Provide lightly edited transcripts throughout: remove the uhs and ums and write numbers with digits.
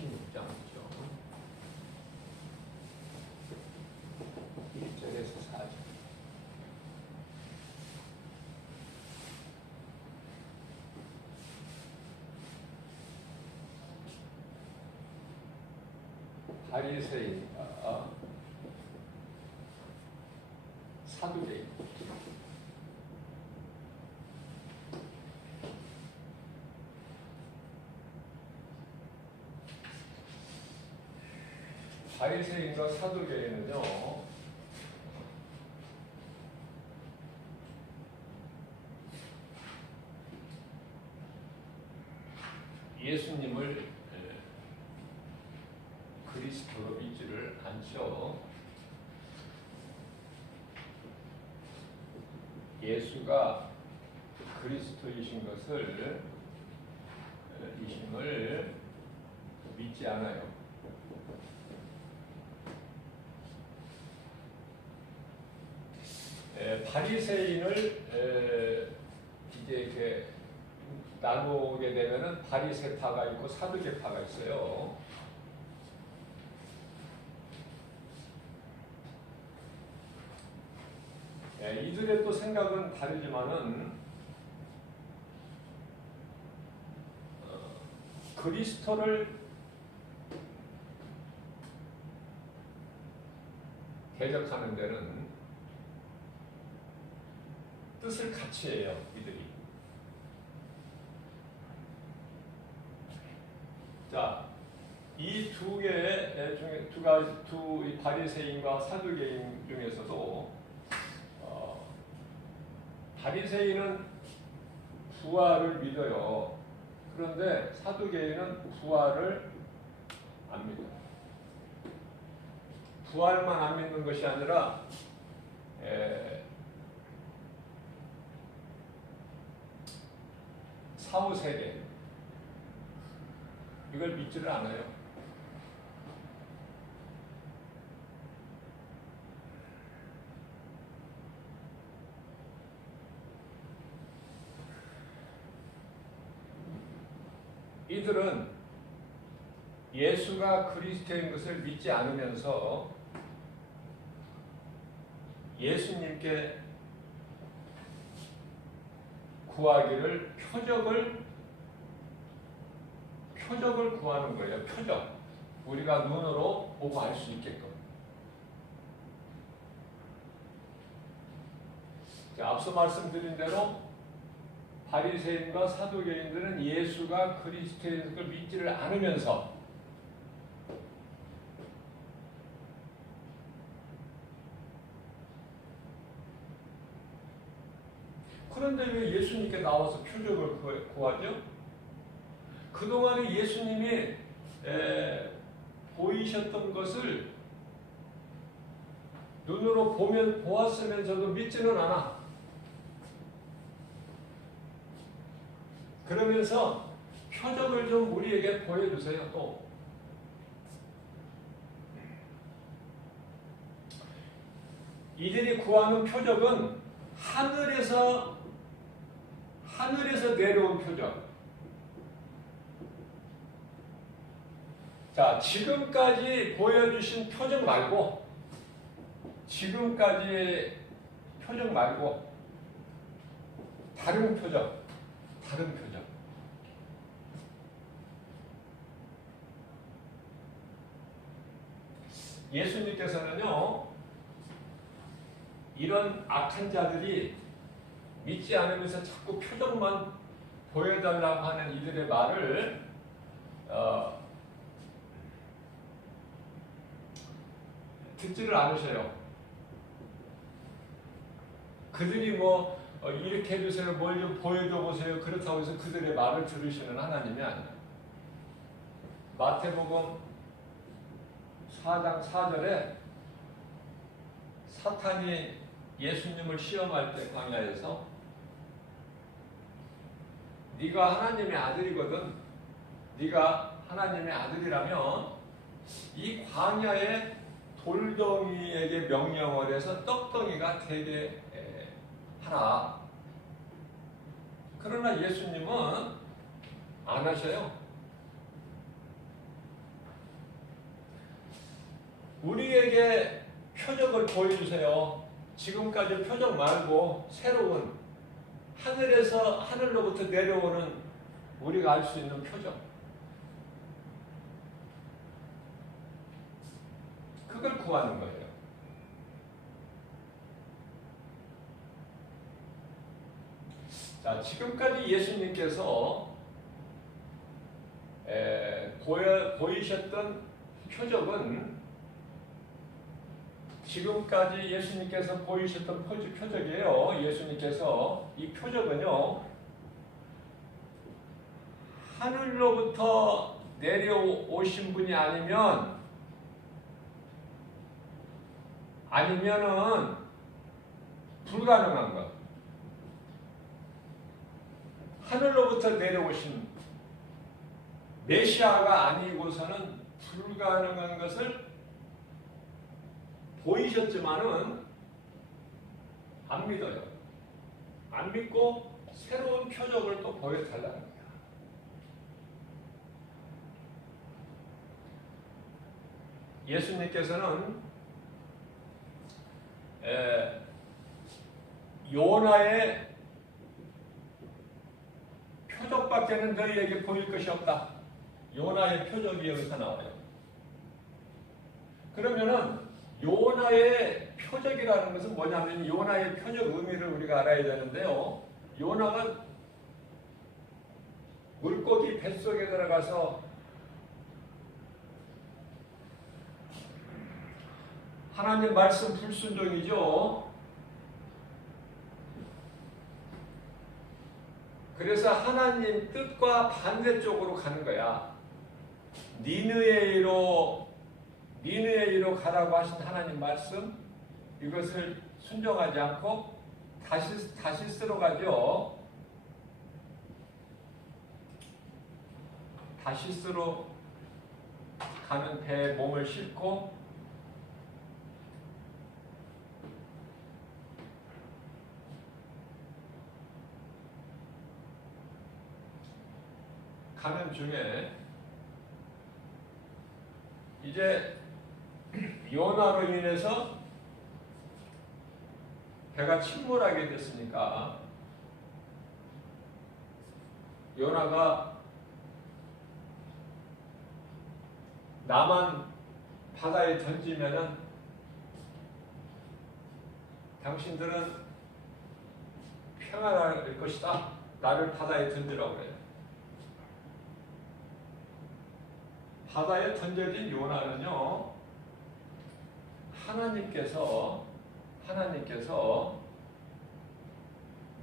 16장이죠. 1절에서 4절. 바리새인과 사두개인. 바리새인과 사두개인은요, 예수님을 그리스도로 믿지를 않죠. 예수가 그리스도이신 것을 이심을 믿지 않아요. 바리새인을 이제 이렇게 나누게 되면은 바리새파가 있고 사두개파가 있어요. 이들의 또 생각은 다르지만은 그리스도를 대적하는 데는 뜻을 같이 해요, 이들이. 자, 이 두 개의 중에 이 바리새인과 사두개인 중에서도 바리새인은 부활을 믿어요. 그런데 사두개인은 부활을 안 믿어요. 부활만 안 믿는 것이 아니라 사후세계 이걸 믿지를 않아요. 이들은 예수가 그리스도인 것을 믿지 않으면서 예수님께 구하기를 표적을 구하는 거예요. 표적. 우리가 눈으로 보고 알 수 있게끔. 자, 앞서 말씀드린 대로 바리새인과 사두개인들은 예수가 그리스도인 것을 믿지를 않으면서 그런데 왜 예수님께 나와서 표적을 구하죠? 그동안에 예수님이 보이셨던 것을 눈으로 보았으면서도 믿지는 않아. 그러면서 표적을 좀 우리에게 보여주세요. 또 이들이 구하는 표적은 하늘에서 내려온 표적. 자, 지금까지 보여주신 표적 말고, 다른 표적. 예수님께서는요, 이런 악한 자들이 믿지 않으면서 자꾸 표적만 보여달라고 하는 이들의 말을 듣지를 않으셔요. 그들이 이렇게 해주세요, 뭘 좀 보여줘 보세요, 그렇다고 해서 그들의 말을 들으시는 하나님이 아니에요. 마태복음 4장 4절에 사탄이 예수님을 시험할 때 광야에서 네가 하나님의 아들이거든, 네가 하나님의 아들이라면 이 광야에 돌덩이에게 명령을 해서 떡덩이가 되게 하라. 그러나 예수님은 안 하셔요. 우리에게 표적을 보여주세요. 지금까지 표적 말고 새로운 하늘에서 하늘로부터 내려오는 우리가 알 수 있는 표적. 그걸 구하는 거예요. 자, 지금까지 예수님께서 보이셨던 표적은 지금까지 예수님께서 보이셨던 표적이에요. 예수님께서 이 표적은요, 하늘로부터 내려오신 분이 아니면은 불가능한 것. 하늘로부터 내려오신 메시아가 아니고서는 불가능한 것을 보이셨지만은 안 믿어요. 안 믿고 새로운 표적을 또 보여달라는 거야. 예수님께서는 요나의 표적밖에는 너희에게 보일 것이 없다. 요나의 표적이 여기서 나와요. 그러면은 요나의 표적이라는 것은 뭐냐면 요나의 표적 의미를 우리가 알아야 되는데요. 요나가 물고기 뱃속에 들어가서 하나님 말씀 불순종이죠. 그래서 하나님 뜻과 반대쪽으로 가는 거야. 니느웨이로 가라고 하신 하나님 말씀, 이것을 순종하지 않고 다시스로 가죠. 다시스로 가는 배에 몸을 싣고 가는 중에 이제 요나로 인해서 배가 침몰하게 됐으니까 요나가 나만 바다에 던지면은 당신들은 평안할 것이다. 나를 바다에 던지라고 그래요. 바다에 던져진 요나는요, 하나님께서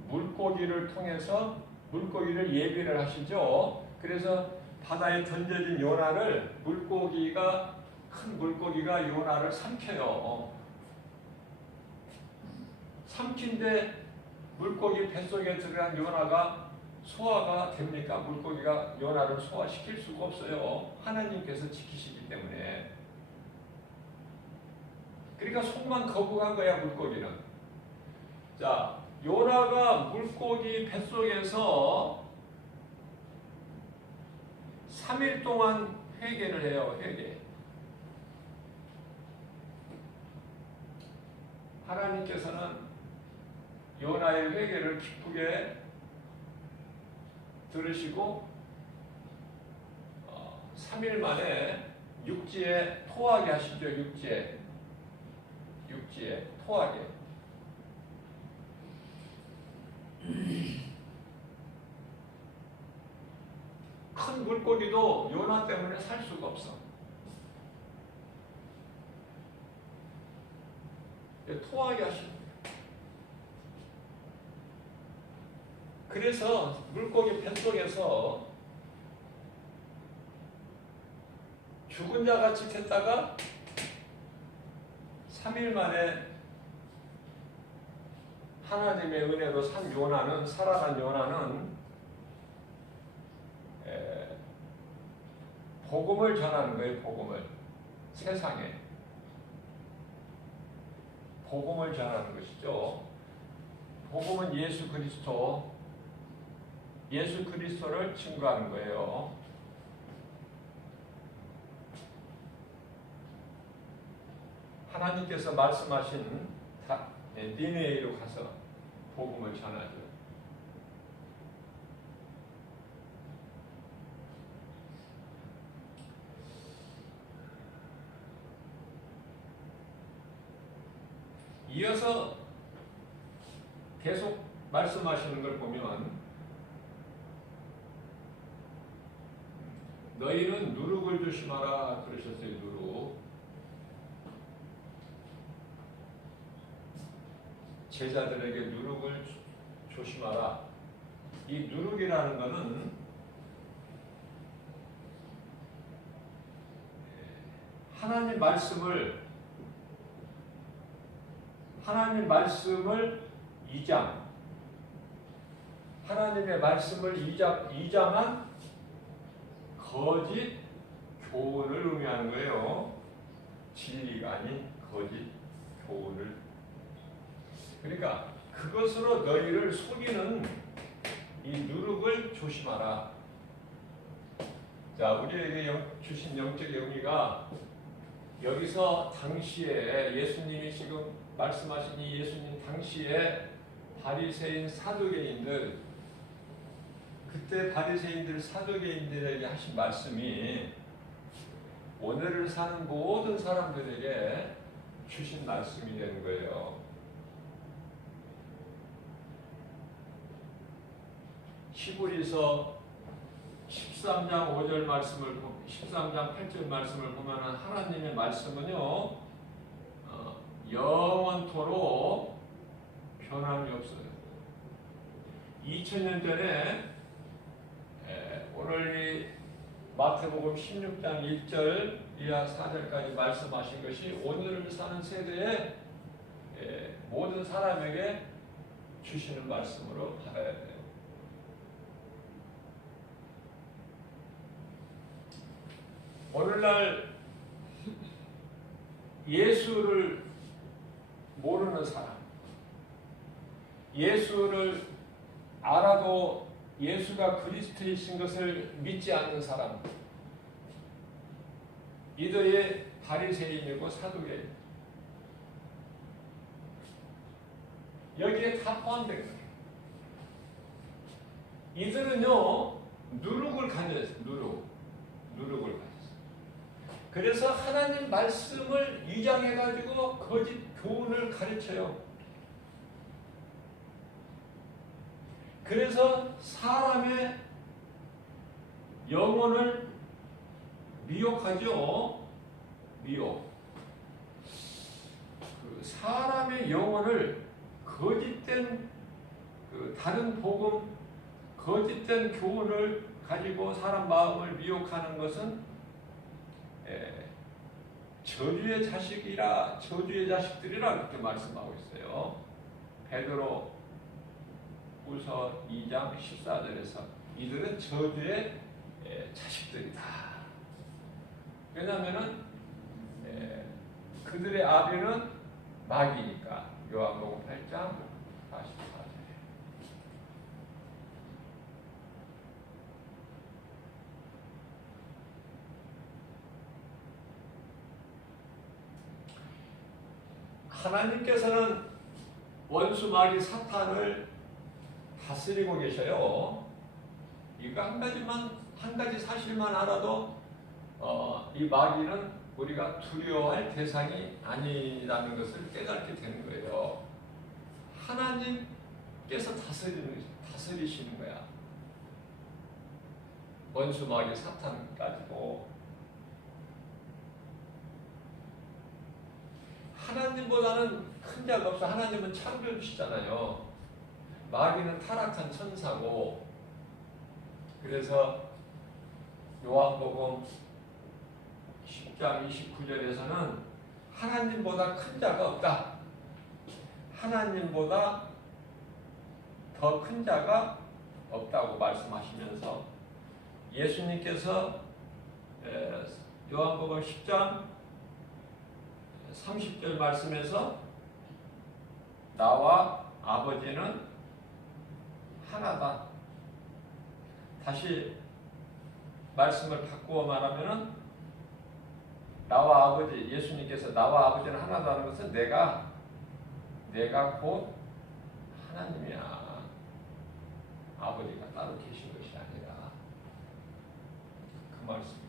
물고기를 통해서 물고기를 예비를 하시죠. 그래서 바다에 던져진 요나를 큰 물고기가 요나를 삼켜요. 삼킨데 물고기 뱃속에 들어간 요나가 소화가 됩니까? 물고기가 요나를 소화시킬 수가 없어요. 하나님께서 지키시기 때문에. 그러니까 속만 거북한 거야, 물고기는. 자, 요나가 물고기 뱃속에서 3일 동안 회개를 해요, 회개. 하나님께서는 요나의 회개를 기쁘게 들으시고 3일 만에 육지에 토하게 하시죠. 육지에 토하게. 큰 물고기도 요나 때문에 살 수가 없어. 토하게 하시는 거예요. 그래서 물고기 뱃속에서 죽은 자같이 됐다가 3일 만에 하나님의 은혜로 살아난 요나는 복음을 전하는 거예요. 복음을. 세상에 복음을 전하는 것이죠. 복음은 예수 그리스도를 증거하는 거예요. 하나님께서 말씀하신 니느웨로 가서 복음을 전하죠. 이어서 계속 말씀하시는 걸 보면 너희는 누룩을 조심하라 그러셨어요. 누룩. 제자들에게 누룩을 조심하라. 이 누룩이라는 것은 하나님 말씀을 하나님의 말씀을 이장한 거짓 교훈을 의미하는 거예요. 진리가 아닌 거짓 교훈을. 그러니까 그것으로 너희를 속이는 이 누룩을 조심하라. 자, 우리에게 주신 영적 영리가 여기서 당시에 예수님이 지금 말씀하신 이 예수님 당시에 바리새인 사두개인들, 그때 바리새인들 사두개인들에게 하신 말씀이 오늘을 사는 모든 사람들에게 주신 말씀이 되는 거예요. 히브리서 13장 5절 말씀을 13장 8절 말씀을 보면 하나님의 말씀은요 영원토록 변함이 없어요. 2000년 전에 오늘 이 마태복음 16장 1절 이하 4절까지 말씀하신 것이 오늘을 사는 세대에 모든 사람에게 주시는 말씀으로 받아야 돼요. 오늘날 예수를 모르는 사람, 예수를 알아도 예수가 그리스도이신 것을 믿지 않는 사람, 이들이 바리새인이고 사두개인, 여기에 다 포함된 거예요. 이들은요 누룩을 가졌어요. 누룩을 가졌어요. 그래서 하나님 말씀을 위장해가지고 거짓 교훈을 가르쳐요. 그래서 사람의 영혼을 미혹하죠. 미혹. 사람의 영혼을 거짓된 다른 복음, 거짓된 교훈을 가지고 사람 마음을 미혹하는 것은 저주의 자식들이라 그렇게 말씀하고 있어요. 베드로 후서 2장 14절에서 이들은 저주의 자식들이다. 왜냐하면 그들의 아비는 마귀니까. 요한복음 8장 44절. 하나님께서는 원수 마귀 사탄을 다스리고 계셔요. 이거 한 가지 사실만 알아도 이 마귀는 우리가 두려워할 대상이 아니라는 것을 깨닫게 되는 거예요. 하나님께서 다스리시는 거야. 원수 마귀 사탄까지도. 하나님보다는 큰 자가 없어. 하나님은 창조주시잖아요. 마귀는 타락한 천사고. 그래서 요한복음 10장 29절에서는 하나님보다 큰 자가 없다. 하나님보다 더 큰 자가 없다고 말씀하시면서 예수님께서 요한복음 10장 30절 말씀에서 나와 아버지는 하나다. 다시 말씀을 바꾸어 말하면 나와 아버지, 예수님께서 나와 아버지는 하나도 하는 것은 내가 곧 하나님이야. 아버지가 따로 계신 것이 아니라 그 말씀입니다.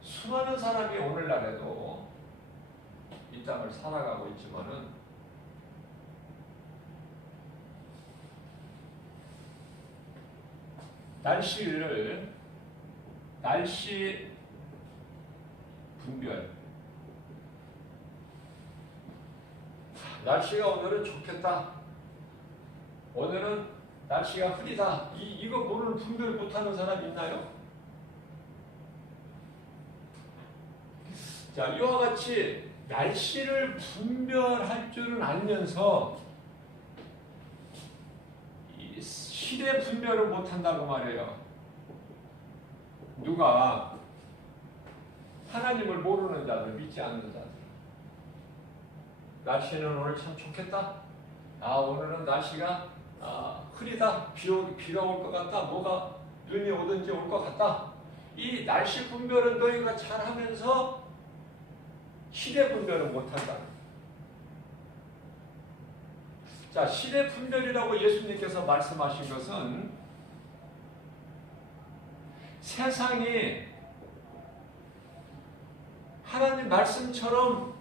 수많은 사람이 오늘날에도 이 땅을 살아가고 있지만은 날씨 분별, 날씨가 오늘은 좋겠다, 오늘은 날씨가 흐리다, 이거 모르는 분별 못하는 사람 있나요? 자, 이와 같이 날씨를 분별할 줄은 알면서 이 시대 분별을 못한다고 말해요. 누가? 하나님을 모르는 자들, 믿지 않는 자들. 날씨는 오늘 참 좋겠다. 오늘은 날씨가 흐리다. 비가 올 것 같다. 뭐가 눈이 오든지 올 것 같다. 이 날씨 분별은 너희가 잘하면서 시대 분별은 못한다. 자, 시대 분별이라고 예수님께서 말씀하신 것은 세상이 하나님 말씀처럼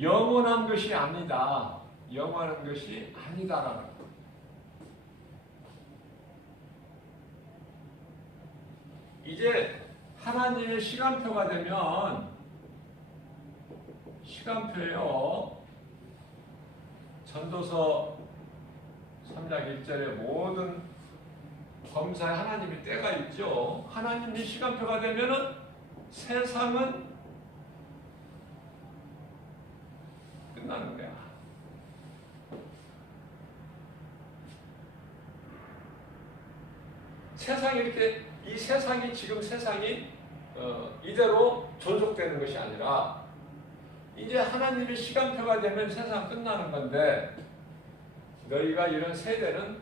영원한 것이 아니다. 영원한 것이 아니다라는 것. 이제 하나님의 시간표가 되면 시간표요. 전도서 3장 1절에 모든 범사에 하나님의 때가 있죠. 하나님의 시간표가 되면은 세상은 끝나는 거야. 세상이 이렇게, 이 세상이 지금 세상이 이대로 존속되는 것이 아니라 이제 하나님의 시간표가 되면 세상 끝나는 건데, 너희가 이런 세대는,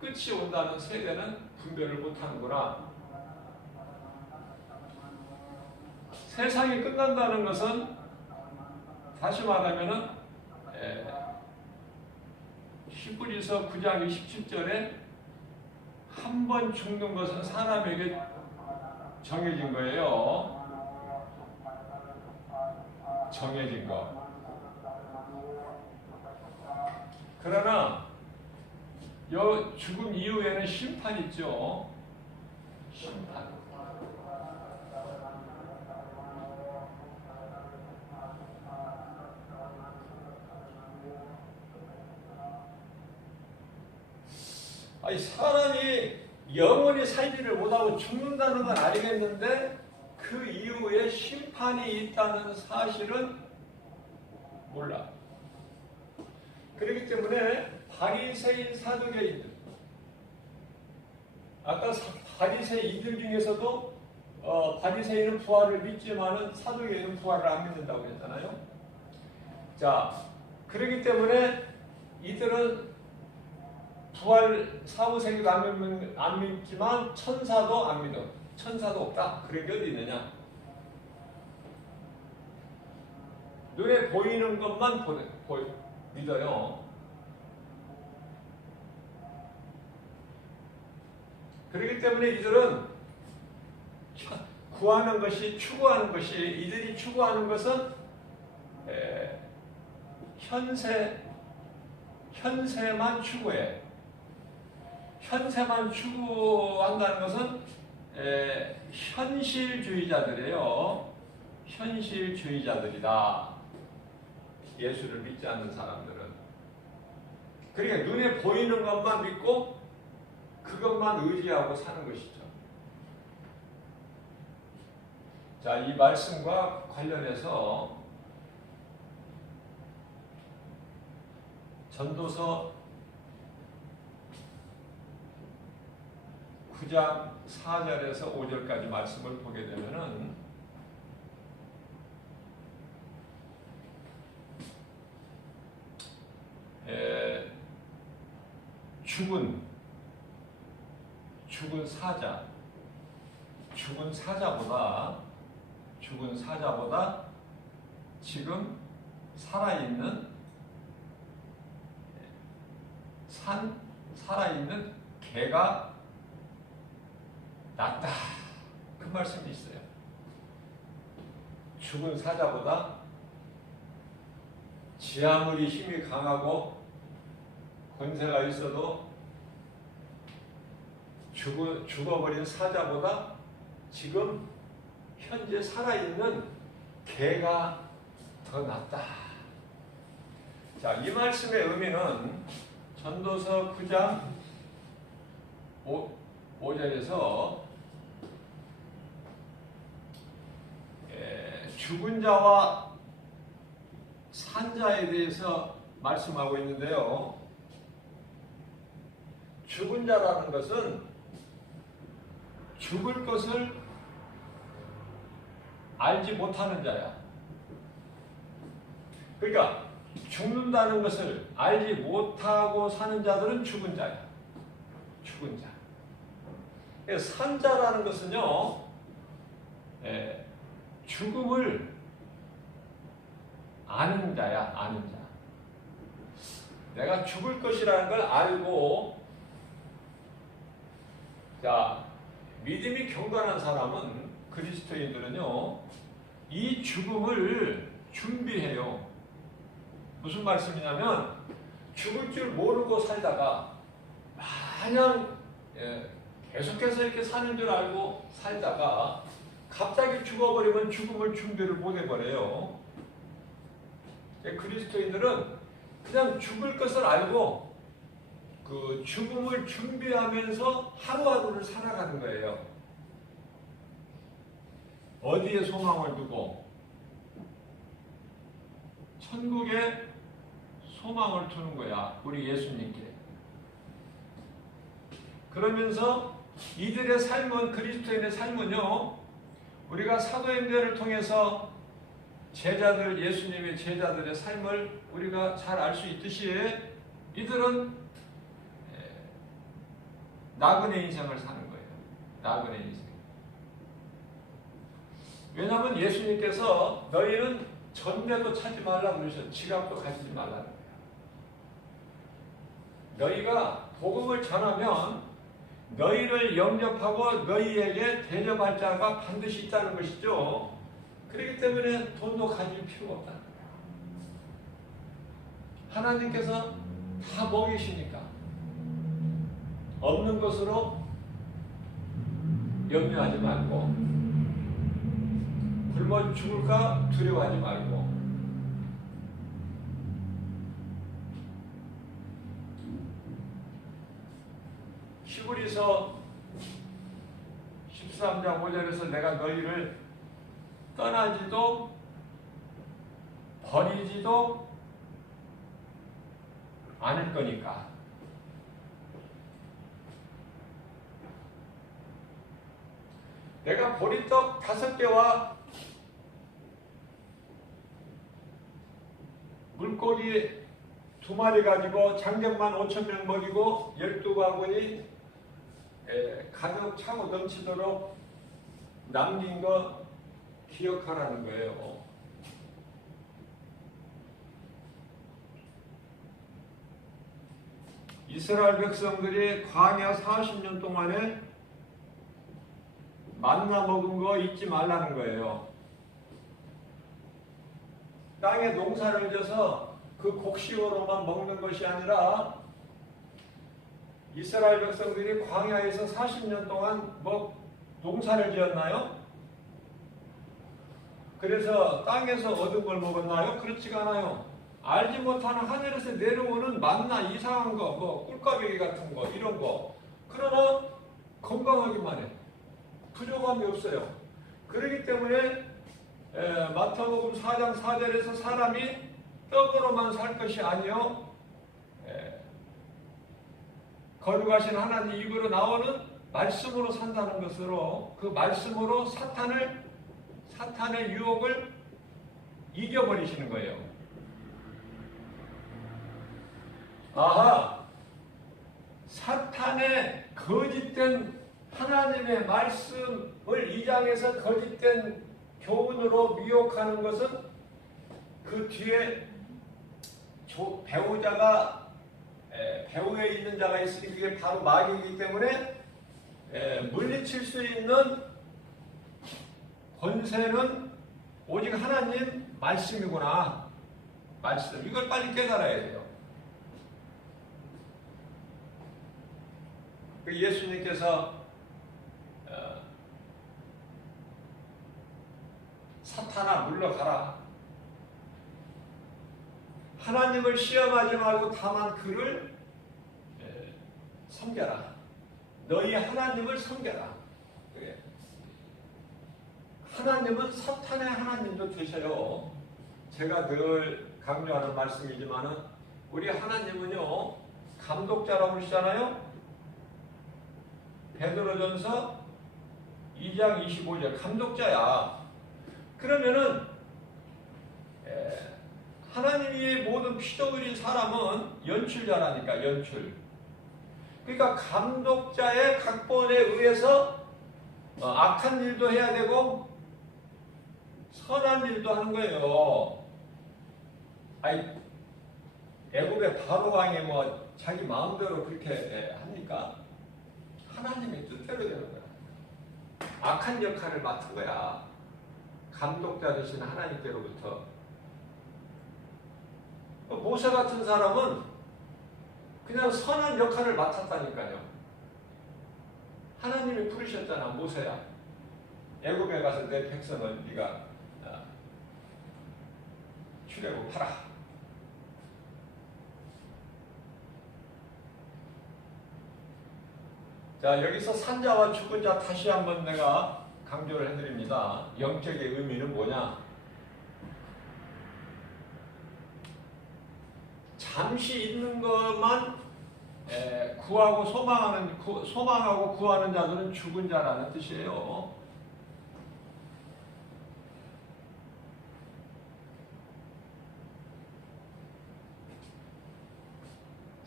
끝이 온다는 세대는 분별을 못하는구나. 세상이 끝난다는 것은 다시 말하면은 히브리서 9장 27절에 한 번 죽는 것은 사람에게 정해진 거예요. 정해진 거. 그러나 요 죽음 이후에는 심판 있죠. 심판. 아니, 사람이 영원히 살지를 못하고 죽는다는 건 알겠는데 그 이후에 심판이 있다는 사실은 몰라. 그렇기 때문에 바리새인 사두개인들, 아까 바리새인들 중에서도 바리새인은 부활을 믿지만은 사두개인은 부활을 안 믿는다고 했잖아요. 자, 그렇기 때문에 이들은 부활 사후세계도 안 믿지만 천사도 안 믿어. 천사도 없다. 그런 게 어디 있느냐? 눈에 보이는 것만 믿어요. 그렇기 때문에 이들은 구하는 것이, 추구하는 것이, 이들이 추구하는 것은 현세만 추구해. 현세만 추구한다는 것은 현실주의자들이에요. 현실주의자들이다. 예수를 믿지 않는 사람들은. 그러니까 눈에 보이는 것만 믿고 그것만 의지하고 사는 것이죠. 자, 이 말씀과 관련해서 전도서 9장 4절에서 5절까지 말씀을 보게 되면은 죽은 사자, 죽은 사자보다 지금 살아있는 개가 낫다. 그 말씀이 있어요. 죽은 사자보다 지 아무리 힘이 강하고 권세가 있어도 죽어버린 사자보다 지금 현재 살아있는 개가 더 낫다. 자, 이 말씀의 의미는 전도서 9장 5절에서 죽은 자와 산 자에 대해서 말씀하고 있는데요. 죽은 자라는 것은 죽을 것을 알지 못하는 자야. 그러니까 죽는다는 것을 알지 못하고 사는 자들은 죽은 자야. 죽은 자. 산 자라는 것은요, 죽음을 아는 자야. 아는 자. 내가 죽을 것이라는 걸 알고, 자, 믿음이 경건한 사람은, 그리스도인들은요, 이 죽음을 준비해요. 무슨 말씀이냐면, 죽을 줄 모르고 살다가 마냥 계속해서 이렇게 사는 줄 알고 살다가 갑자기 죽어버리면 죽음을 준비를 못 해버려요. 그리스도인들은 그냥 죽을 것을 알고 그 죽음을 준비하면서 하루하루를 살아가는 거예요. 어디에 소망을 두고? 천국에 소망을 두는 거야. 우리 예수님께. 그러면서 이들의 삶은, 그리스도인의 삶은요, 우리가 사도행전을 통해서 예수님의 제자들의 삶을 우리가 잘 알 수 있듯이 이들은 나그네 인생을 사는 거예요. 나그네 인생. 왜냐하면 예수님께서 너희는 전례도 찾지 말라 그러셔. 지갑도 가지지 말라는 거예요. 너희가 복음을 전하면 너희를 영접하고 너희에게 대접할 자가 반드시 있다는 것이죠. 그렇기 때문에 돈도 가질 필요가 없다는 거예요. 하나님께서 다 먹이시니까 없는 것으로 염려하지 말고, 굶어 죽을까 두려워하지 말고, 히브리서 13장 5절에서 내가 너희를 떠나지도 버리지도 않을 거니까. 내가 보리떡 5개와 물고기 2마리 가지고 장정만 5,000명 먹이고 12바구니 가득 차고 넘치도록 남긴 거 기억하라는 거예요. 이스라엘 백성들이 광야 40년 동안에 만나 먹은 거 잊지 말라는 거예요. 땅에 농사를 져서 그 곡식으로만 먹는 것이 아니라 이스라엘 백성들이 광야에서 40년 동안 농사를 지었나요? 그래서 땅에서 얻은 걸 먹었나요? 그렇지가 않아요. 알지 못하는 하늘에서 내려오는 만나 이상한 거, 꿀까베기 같은 거, 이런 거. 그러나 건강하기만 해. 부족함이 없어요. 그렇기 때문에 마태복음 4장 4절에서 사람이 떡으로만 살 것이 아니요 거룩하신 하나님 입으로 나오는 말씀으로 산다는 것으로, 그 말씀으로 사탄의 유혹을 이겨버리시는 거예요. 아하, 사탄의 거짓된 하나님의 말씀을 이 장에서 거짓된 교훈으로 미혹하는 것은 그 뒤에 배우자가 배후에 있는 자가 있으니 그게 바로 마귀이기 때문에 물리칠 수 있는 권세는 오직 하나님 말씀이구나. 말씀. 이걸 빨리 깨달아야 돼요. 예수님께서 사탄아 물러가라. 하나님을 시험하지 말고 다만 그를 섬겨라. 너희 하나님을 섬겨라. 하나님은 사탄의 하나님도 되셔요. 제가 늘 강조하는 말씀이지만 우리 하나님은요 감독자라고 그러시잖아요. 베드로전서 2장 25절 감독자야. 그러면은 하나님이 모든 피조 그린 사람은 연출자라니까. 연출. 그러니까 감독자의 각본에 의해서 악한 일도 해야 되고 선한 일도 하는 거예요. 아니 애굽의 바로 왕이 뭐 자기 마음대로 그렇게 합니까? 하나님의 뜻대로 되는 거야. 악한 역할을 맡은 거야. 감독자 되신 하나님께로부터. 모세 같은 사람은 그냥 선한 역할을 맡았다니까요. 하나님이 부르셨잖아. 모세야, 애굽에 가서 내 백성을 네가 출애굽하라. 자, 여기서 산자와 죽은 자 다시 한번 내가 강조를 해드립니다. 영적의 의미는 뭐냐? 잠시 있는 것만 구하고 소망하고 구하는 자들은 죽은 자라는 뜻이에요.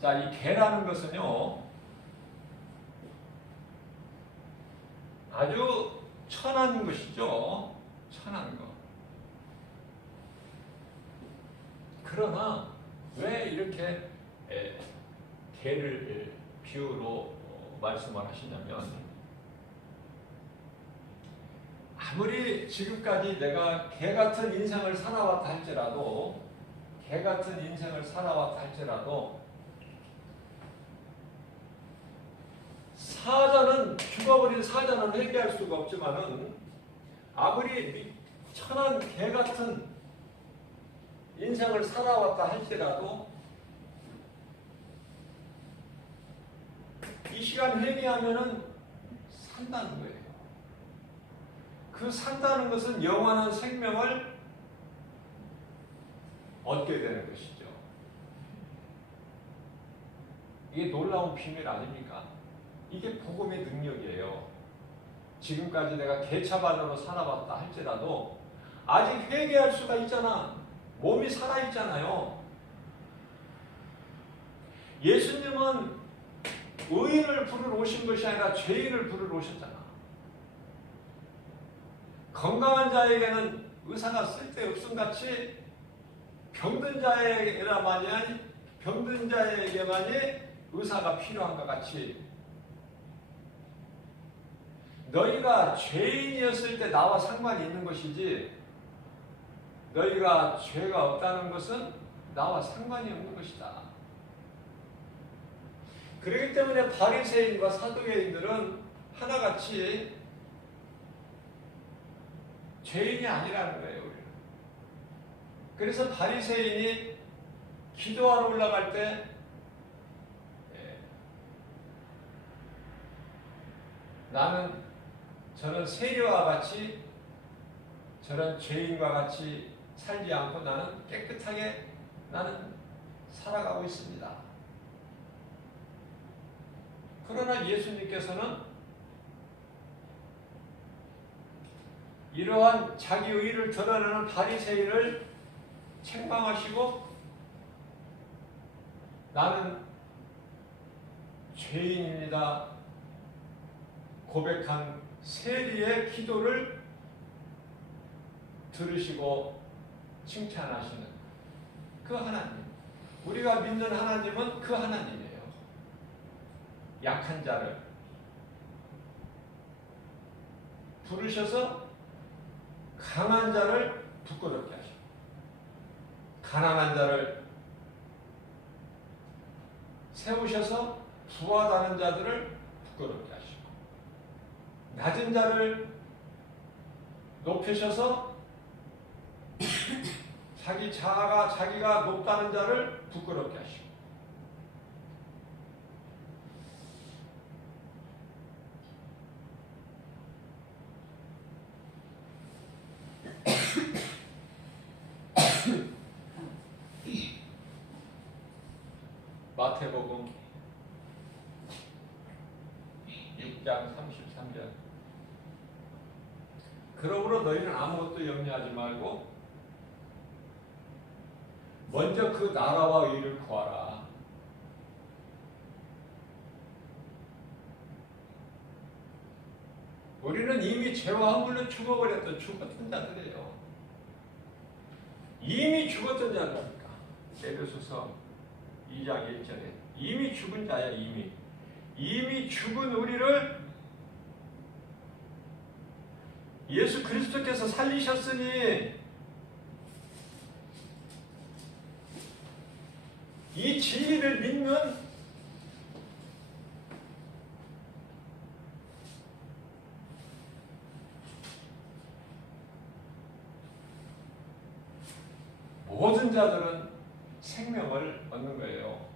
자, 이 개라는 것은요, 아주 천한 것이죠. 천한 것. 그러나 왜 이렇게 개를 비유로 말씀을 하시냐면, 아무리 지금까지 내가 개 같은 인생을 살아왔다 할지라도 사자는, 죽어버린 사자는 회개할 수가 없지만은 아무리 천한 개 같은 인생을 살아왔다 할지라도 이 시간 회개하면은 산다는 거예요. 그 산다는 것은 영원한 생명을 얻게 되는 것이죠. 이게 놀라운 비밀 아닙니까? 이게 복음의 능력이에요. 지금까지 내가 개차반으로 살아왔다 할지라도 아직 회개할 수가 있잖아. 몸이 살아있잖아요. 예수님은 의인을 부르러 오신 것이 아니라 죄인을 부르러 오셨잖아. 건강한 자에게는 의사가 쓸데없음같이 병든 자에게만이 의사가 필요한 것 같이, 너희가 죄인이었을 때 나와 상관이 있는 것이지 너희가 죄가 없다는 것은 나와 상관이 없는 것이다. 그렇기 때문에 바리새인과 사두개인들은 하나같이 죄인이 아니라는 거예요. 우리는. 그래서 바리새인이 기도하러 올라갈 때 저는 세리와 같이, 저런 죄인과 같이 살지 않고 나는 깨끗하게 살아가고 있습니다. 그러나 예수님께서는 이러한 자기 의를 드러내는 바리새인을 책망하시고 나는 죄인입니다. 고백한 세리의 기도를 들으시고 칭찬하시는 그 하나님. 우리가 믿는 하나님은 그 하나님이에요. 약한 자를 부르셔서 강한 자를 부끄럽게 하시고, 가난한 자를 세우셔서 부하다는 자들을 부끄럽게 하시고, 낮은 자를 높이셔서 자기가 높다는 자를 부끄럽게 하시고, 마태복음 6장 33절. 그러므로 너희는 아무것도 염려하지 말고 먼저 그 나라와 의를 구하라. 우리는 이미 죄와 허물로 죽었던 자들이에요. 이미 죽었던 자들입니까? 에베소서 2장 1절에 이미 죽은 자야. 이미 죽은 우리를 예수 그리스도께서 살리셨으니 이 진리를 믿는 모든 자들은 생명을 얻는 거예요.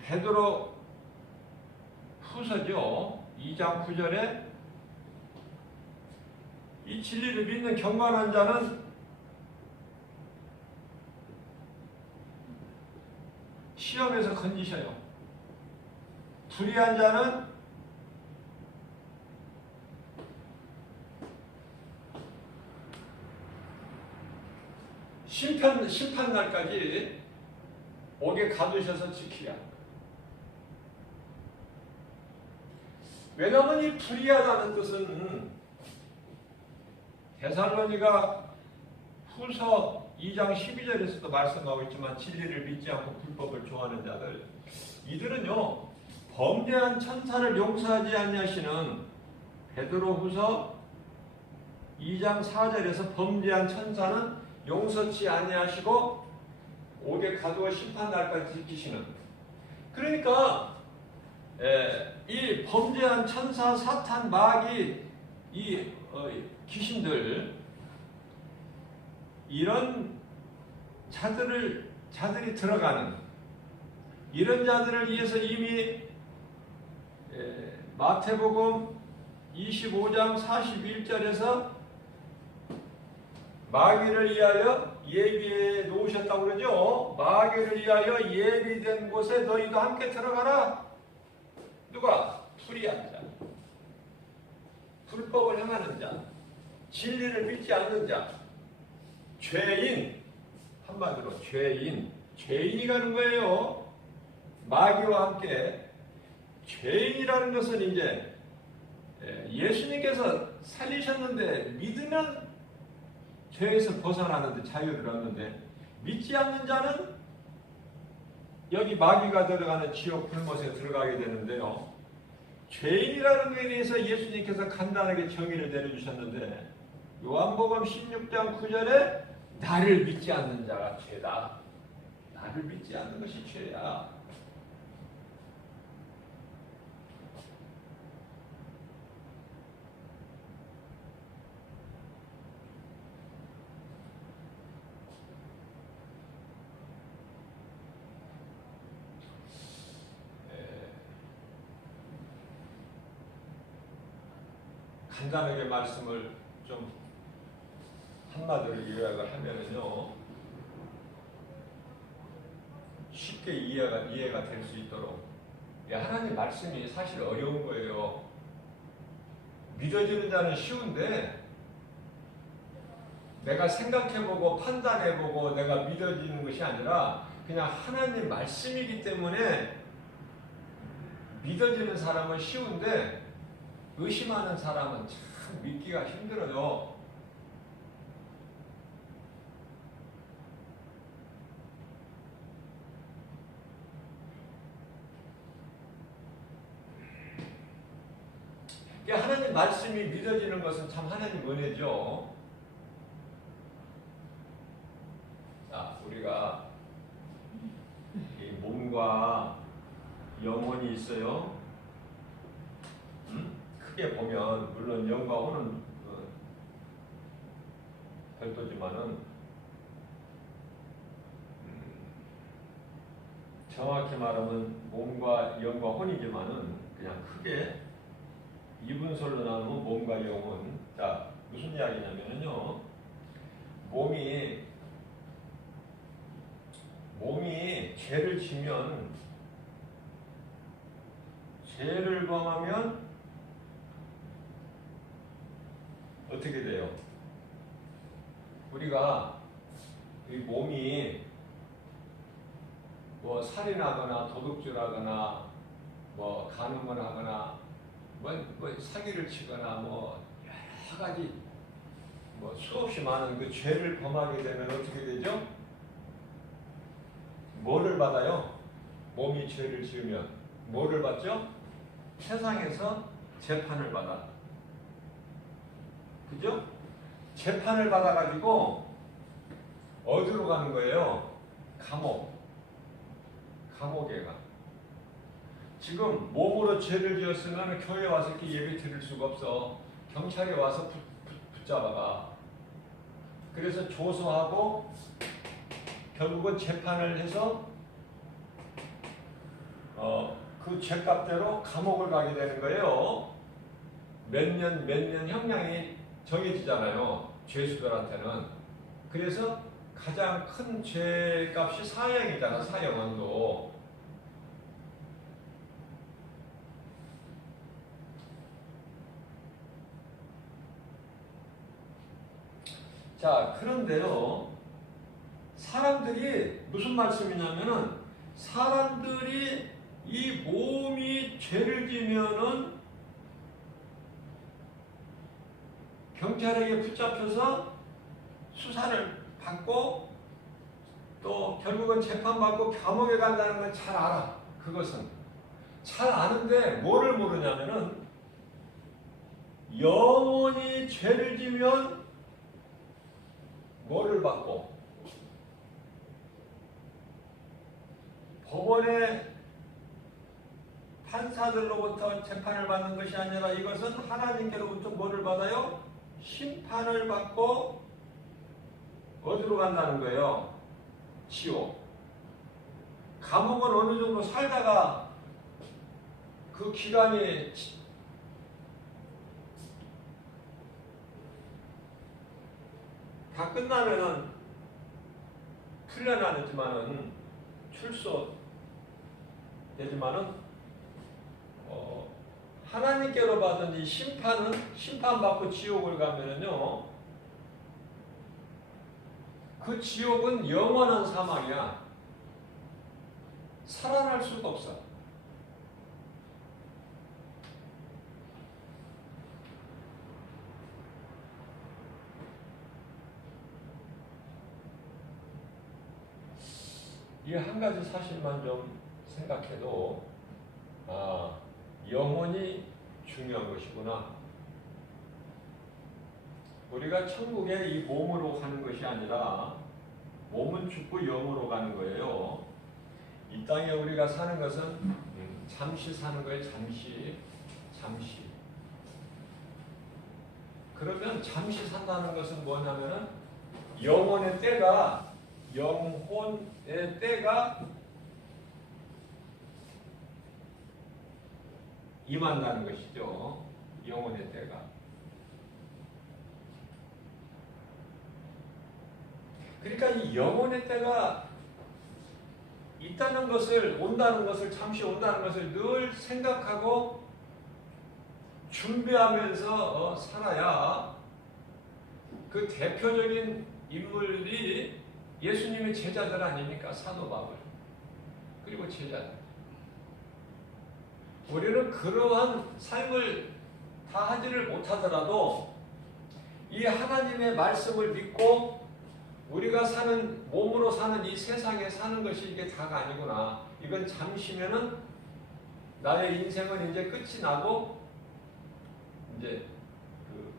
베드로 후서죠. 2장 9절에 이 진리를 믿는 경건한 자는 시험에서 건지셔요. 불의한 자는 심판 날까지 옥에 가두셔서 지키야 합니다. 왜냐하면 이 불의하다는 뜻은 데살로니가 후서 2장 12절에서도 말씀하고 있지만 진리를 믿지 않고 불법을 좋아하는 자들, 이들은요 범죄한 천사를 용서하지 아니하시는 베드로 후서 2장 4절에서 범죄한 천사는 용서치 아니하시고 옥에 가두어 심판 날까지 지키시는, 그러니까 이 범죄한 천사, 사탄, 마귀, 이 귀신들, 이런 자들이 들어가는 이런 자들을 위해서 이미 마태복음 25장 41절에서 마귀를 위하여 예비해 놓으셨다고 그러죠. 마귀를 위하여 예비된 곳에 너희도 함께 들어가라. 누가? 불의한 자, 불법을 행하는 자, 진리를 믿지 않는 자, 죄인, 한마디로 죄인이 가는 거예요. 마귀와 함께. 죄인이라는 것은 이제 예수님께서 살리셨는데 믿으면 죄에서 벗어나는데 자유를 얻는데, 믿지 않는 자는 여기 마귀가 들어가는 지옥 불못에 들어가게 되는데요. 죄인이라는 것에 대해서 예수님께서 간단하게 정의를 내려주셨는데, 요한복음 16장 9절에 나를 믿지 않는 자가 죄다. 나를 믿지 않는 것이 죄야. 간단하게 말씀을 좀 한마디로 요약을 하면은요, 쉽게 이해가 될 수 있도록, 하나님 말씀이 사실 어려운 거예요. 믿어지는 자는 쉬운데 내가 생각해보고 판단해보고 내가 믿어지는 것이 아니라 그냥 하나님 말씀이기 때문에 믿어지는 사람은 쉬운데 의심하는 사람은 참 믿기가 힘들어요. 하나님 말씀이 믿어지는 것은 참 하나님 은혜죠. 자, 우리가 이 몸과 영혼이 있어요. 크게 보면 물론 영과 혼은 별도지만은 정확히 말하면 몸과 영과 혼이지만은 그냥 크게 이분설로 나누면 몸과 영혼. 자, 무슨 이야기냐면요. 몸이 죄를 지면, 죄를 범하면 어떻게 돼요? 우리가 이 몸이 뭐 살인하거나 도둑질하거나 뭐 간음을 하거나 뭐 사기를 치거나 뭐 여러 가지 뭐 수없이 많은 그 죄를 범하게 되면 어떻게 되죠? 뭐를 받아요? 몸이 죄를 지으면 뭐를 받죠? 세상에서 재판을 받아. 그죠? 재판을 받아가지고 어디로 가는 거예요? 감옥에 가. 지금 몸으로 죄를 지었으면 교회에 와서 이렇게 예배 드릴 수가 없어. 경찰이 와서 붙잡아가. 그래서 조소하고 결국은 재판을 해서 그 죄값대로 감옥을 가게 되는 거예요. 몇 년 형량이 정해지잖아요. 죄수들한테는. 그래서 가장 큰 죄값이 사형이잖아. 사형원도. 자, 그런데요. 사람들이 무슨 말씀이냐면은 사람들이 이 몸이 죄를 지면은 경찰에게 붙잡혀서 수사를 받고 또 결국은 재판받고 감옥에 간다는 건 잘 알아. 그것은 잘 아는데 뭐를 모르냐면은 영원히 죄를 지면 뭐를 받고 법원의 판사들로부터 재판을 받는 것이 아니라 이것은 하나님께로부터 뭐를 받아요? 심판을 받고 어디로 간다는 거예요? 지옥. 감옥은 어느 정도 살다가 그 기간이 다 끝나면은 풀려나지만은 출소 되지만은 하나님께로 받은 이 심판받고 지옥을 가면은요, 그 지옥은 영원한 사망이야. 살아날 수가 없어. 이 한 가지 사실만 좀 생각해도 영혼이 중요한 것이구나. 우리가 천국에 이 몸으로 가는 것이 아니라 몸은 죽고 영으로 가는 거예요. 이 땅에 우리가 사는 것은 잠시 사는 거예요. 잠시. 그러면 잠시 산다는 것은 뭐냐면은 영혼의 때가 임한다는 것이죠. 영혼의 때가. 그러니까 이 영혼의 때가 있다는 것을, 온다는 것을, 잠시 온다는 것을 늘 생각하고 준비하면서 살아야 그 대표적인 인물이 예수님의 제자들 아닙니까? 사도 바울. 그리고 제자들. 우리는 그러한 삶을 다 하지를 못하더라도 이 하나님의 말씀을 믿고 우리가 사는, 몸으로 사는 이 세상에 사는 것이 이게 다가 아니구나. 이건 잠시면은 나의 인생은 이제 끝이 나고 이제 그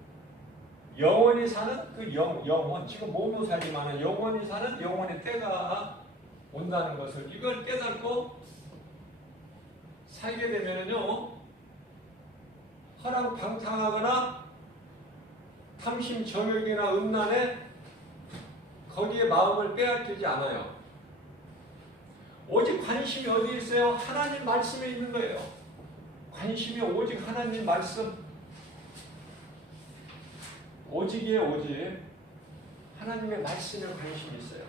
영원히 사는 그 영원, 지금 몸으로 살지만은 영원히 사는 영원의 때가 온다는 것을 이걸 깨닫고 살게 되면은요, 허랑방탕하거나 탐심 정욕이나 음란에 거기에 마음을 빼앗기지 않아요. 오직 관심이 어디 있어요? 하나님 말씀에 있는 거예요. 관심이 오직 하나님 말씀. 오직이에요, 오직. 하나님의 말씀에 관심이 있어요.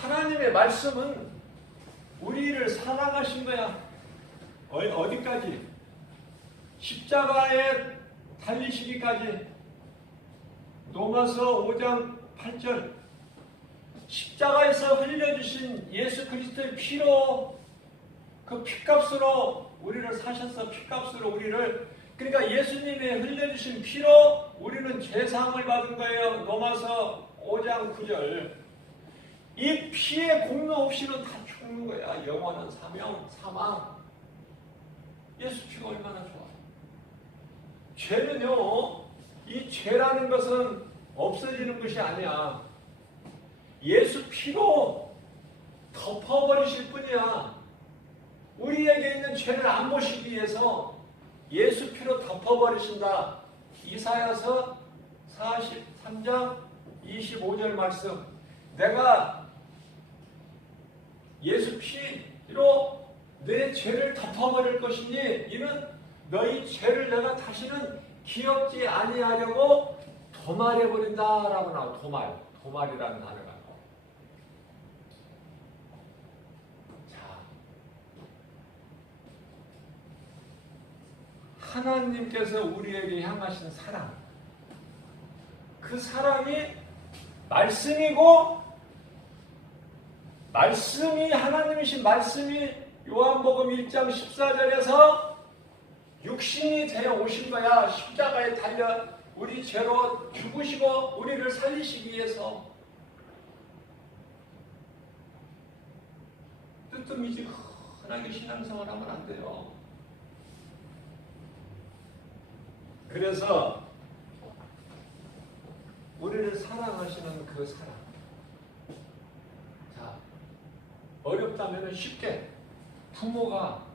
하나님의 말씀은 우리를 사랑하신 거야. 어디까지? 십자가에 달리시기까지. 로마서 5장 8절. 십자가에서 흘려주신 예수 그리스도의 피로, 그 피값으로 우리를 사셔서 피값으로 우리를, 그러니까 예수님의 흘려주신 피로 우리는 죄사함을 받은 거예요. 로마서 5장 9절. 이 피의 공로 없이는 다 죽는 거야. 영원한 사망. 예수 피가 얼마나 좋아. 죄는요, 이 죄라는 것은 없어지는 것이 아니야. 예수 피로 덮어버리실 뿐이야. 우리에게 있는 죄를 안 보시기 위해서 예수 피로 덮어버리신다. 이사야서 43장 25절 말씀. 내가 예수 피로 내 죄를 덮어버릴 것이니 이는 너희 죄를 내가 다시는 기억지 아니하려고 도말해버린다라고 나와. 도말이라는 단어가 나와. 자, 하나님께서 우리에게 향하신 사랑, 그 사랑이 말씀이고, 말씀이 하나님이신 말씀이 요한복음 1장 14절에서 육신이 되어 오신 거야. 십자가에 달려 우리 죄로 죽으시고 우리를 살리시기 위해서. 뜨뜻미지근하게 신앙생활 하면 안 돼요. 그래서 우리를 사랑하시는 그 사랑. 자, 어렵다면 쉽게 부모가,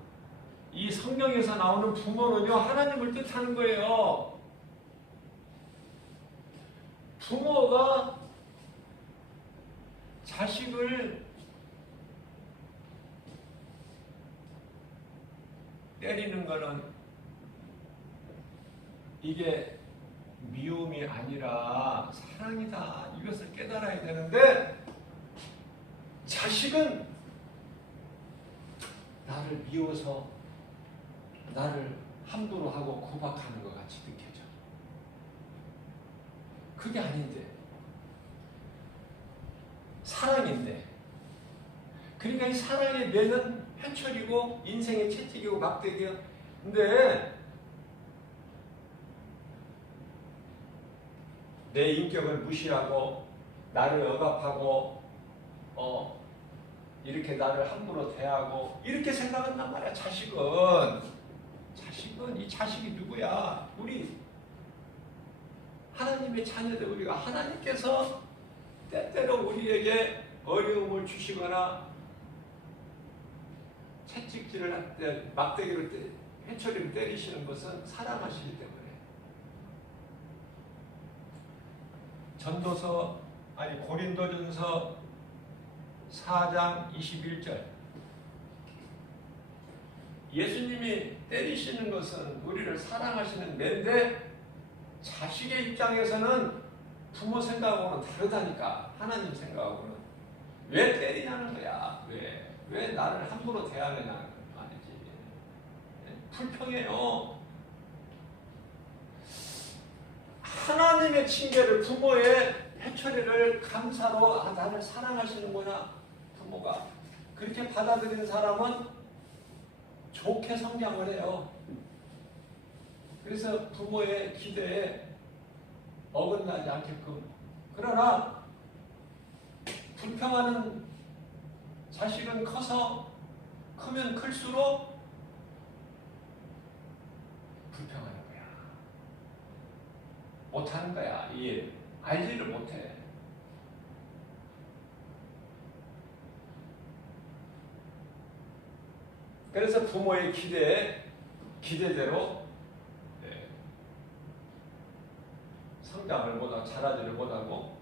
이 성경에서 나오는 부모는요, 하나님을 뜻하는 거예요. 부모가 자식을 때리는 거는 이게 미움이 아니라 사랑이다. 이것을 깨달아야 되는데, 자식은 나를 미워서 나를 함부로 하고 구박하는 것 같이 느껴져. 그게 아닌데, 사랑인데. 그러니까 이 사랑의 매는 회초리고 인생의 채찍이고 막대기야. 근데 내 인격을 무시하고 나를 억압하고 이렇게 나를 함부로 대하고 이렇게 생각한단 말이야. 자식은 이 자식이 누구야? 우리 하나님의 자녀들, 우리가 하나님께서 때때로 우리에게 어려움을 주시거나 채찍질을 할 때 막대기로 회초리를 때리시는 것은 사랑하시기 때문에. 고린도전서 4장 21절. 예수님이 때리시는 것은 우리를 사랑하시는 매인데, 자식의 입장에서는 부모 생각하고는 다르다니까. 하나님 생각하고는. 왜 때리냐는 거야. 왜 나를 함부로 대하느냐는 말이지. 불평해요. 하나님의 징계를, 부모의 해초리를 감사로, 아, 나를 사랑하시는구나 부모가, 그렇게 받아들이는 사람은 좋게 성장을 해요. 그래서 부모의 기대에 어긋나지 않게끔. 그러나 불평하는 자식은 크면 클수록 불평하는 거야. 못하는 거야. 이 알지를 못해. 그래서 부모의 기대대로 성장을 못하고 자라지를 못하고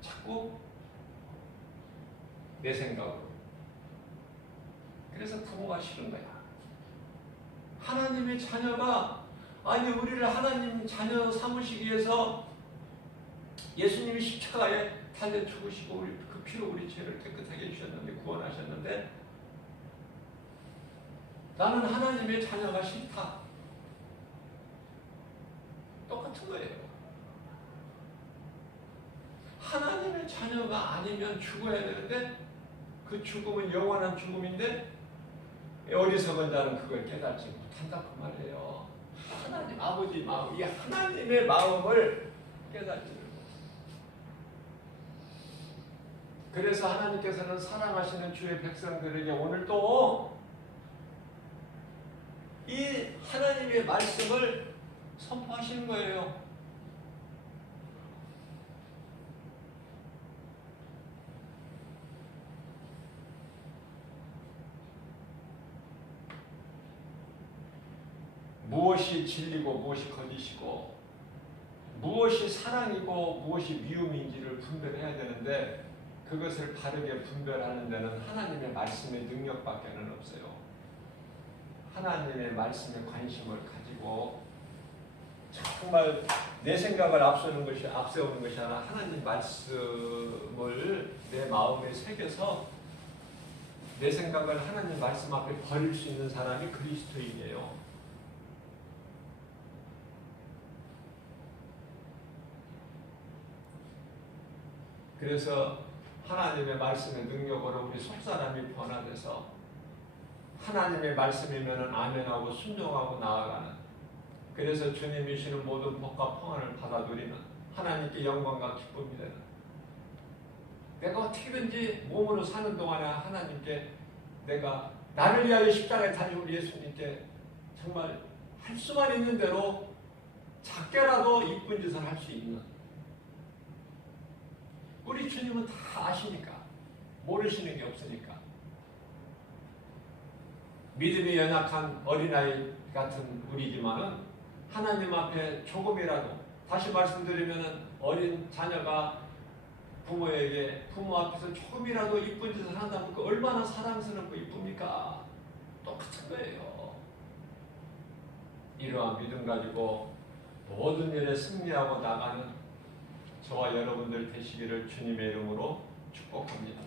자꾸 내 생각으로. 그래서 부모가 싫은 거야. 하나님의 자녀가, 아니 우리를 하나님 자녀 삼으시기 위해서 예수님이 십자가에 달려 죽으시고 그 피로 우리 죄를 깨끗하게 해주셨는데, 구원하셨는데, 나는 하나님의 자녀가 싫다. 똑같은 거예요. 하나님의 자녀가 아니면 죽어야 되는데, 그 죽음은 영원한 죽음인데 어리석은 자는 그걸 깨닫지 못한다고 말해요. 하나님 아버지 마음, 이 하나님의 마음을 깨닫지 못해요. 그래서 하나님께서는 사랑하시는 주의 백성들에게 오늘도 이 하나님의 말씀을 선포하시는 거예요. 무엇이 진리고 무엇이 거짓이고 무엇이 사랑이고 무엇이 미움인지를 분별해야 되는데, 그것을 바르게 분별하는 데는 하나님의 말씀의 능력밖에는 없어요. 하나님의 말씀에 관심을 가지고 정말 내 생각을 앞세우는 것이 아니라 하나님 말씀을 내 마음에 새겨서 내 생각을 하나님 말씀 앞에 버릴 수 있는 사람이 그리스도인이에요. 그래서 하나님의 말씀의 능력으로 우리 속사람이 변화돼서 하나님의 말씀이면 아멘하고 순종하고 나아가는, 그래서 주님이 주시는 모든 복과 평안을 받아 누리는, 하나님께 영광과 기쁨이 되는, 내가 어떻게든지 몸으로 사는 동안에 하나님께 내가 나를 위하여 십자가에 달린 우리 예수님께 정말 할 수만 있는 대로 작게라도 이쁜 짓을 할 수 있는, 우리 주님은 다 아시니까, 모르시는 게 없으니까. 믿음이 연약한 어린아이 같은 우리지만은 하나님 앞에 조금이라도, 다시 말씀드리면은 어린 자녀가 부모 앞에서 조금이라도 이쁜 짓을 한다면 그 얼마나 사랑스럽고 이쁩니까? 똑같은 거예요. 이러한 믿음 가지고 모든 일에 승리하고 나가는 저와 여러분들 되시기를 주님의 이름으로 축복합니다.